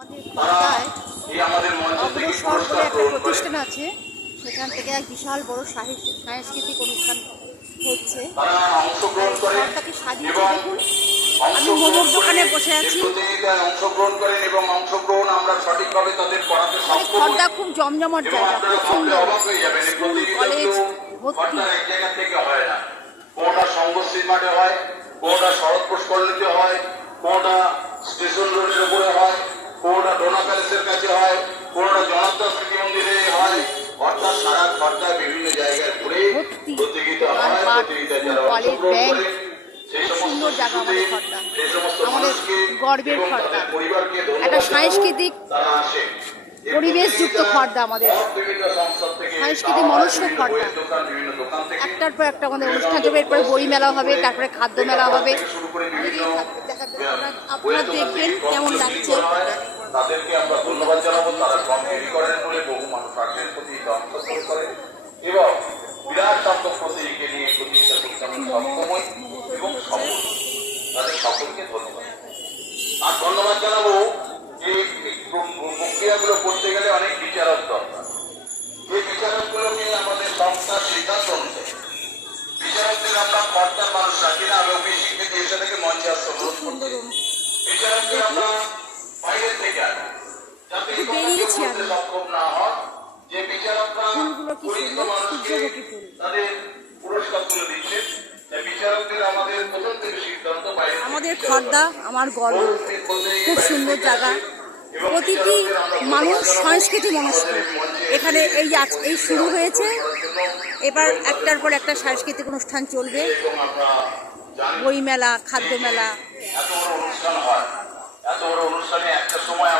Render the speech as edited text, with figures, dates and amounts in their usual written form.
আমাদের খর্দায় অগ্রসর বলে একটা প্রতিষ্ঠান আছে, সেখান থেকে এক বিশাল বড় সাংস্কৃতিক অনুষ্ঠান হচ্ছে। খর্দাকে সাজিয়েছে দেখুন। আমি মোমোর দোকানে বসে আছি। খর্দা খুব জমজমাট জায়গা, খুব সুন্দর। স্কুল কলেজ ভর্তি। কোনটা সংঘশ্রী মাঠে হয়, কোনটা শরৎপুর কলোনিতে হয়, কোনটা স্টেশন রোডের উপরে হয়, কোনটা ডোনা প্যালেসের কাছে হয়, কোনটা জনার্দন স্মৃতি মন্দিরে হয়। অর্থাৎ সারা খর্দা বিভিন্ন জায়গায় ঘুরে প্রতিযোগিতা হয়। প্রতিযোগিতা যারা অংশগ্রহণ করে সেই সমস্ত শিশুদের, সেই সমস্ত মানুষকে গর্বের খর্দা, পরিবারকে একটা সাংস্কৃতিক তারা আসে। পরিবেশযুক্ত খর্দা আমাদের, সাংস্কৃতিক মনস্ক খর্দা। একটার পর একটা আমাদের অনুষ্ঠান হবে, এরপরে বই মেলা হবে, তারপরে খাদ্য মেলা হবে। আপনারা দেখবেন কেমন লাগছে। তাদেরকে আমরা ধন্যবাদ জানাবো। তারা কমিউনিটি করেন বলে বহু মানুষ আসেন, প্রতিযোগিতা অংশগ্রহণ করে এবং বিরাট সংখ্যক প্রতিযোগীকে নিয়ে প্রতিযোগিতা করতে আমরা সক্ষম এবং সফল। তাদের সকলকে ধন্যবাদ। আর ধন্যবাদ জানাবো যে প্রক্রিয়াগুলো করতে গেলে অনেক বিচারক দরকার। এই বিচারকগুলোকে আমাদের সংস্থার সিদ্ধান্ত অনুযায়ী বিচারকদের আমরা খর্দার মানুষ রাখি না। আমি অভিষেককে এসে থেকে মঞ্চে আসতে অনুরোধ করছি। বিচারকদের আমরা বাইরে থেকে আনি, যাতে সক্ষম না হয়। যে বিচারকরা পরিচিত মানুষকে তাদের পুরস্কার তুলে দিচ্ছেন, বিচারকদের আমাদের প্রথম থেকে সিদ্ধান্ত বাইরে। আমাদের খর্দা আমার গর্ব, খুব সুন্দর জায়গা। প্রতিটি মানুষ সংস্কৃতি মনস্ক। এখানে এই শুরু হয়েছে, এবার একটার পর একটা সাংস্কৃতিক অনুষ্ঠান চলবে। বই মেলা, খাদ্য মেলা। এত বড় অনুষ্ঠান হয়, এত বড় অনুষ্ঠানে একটা সময়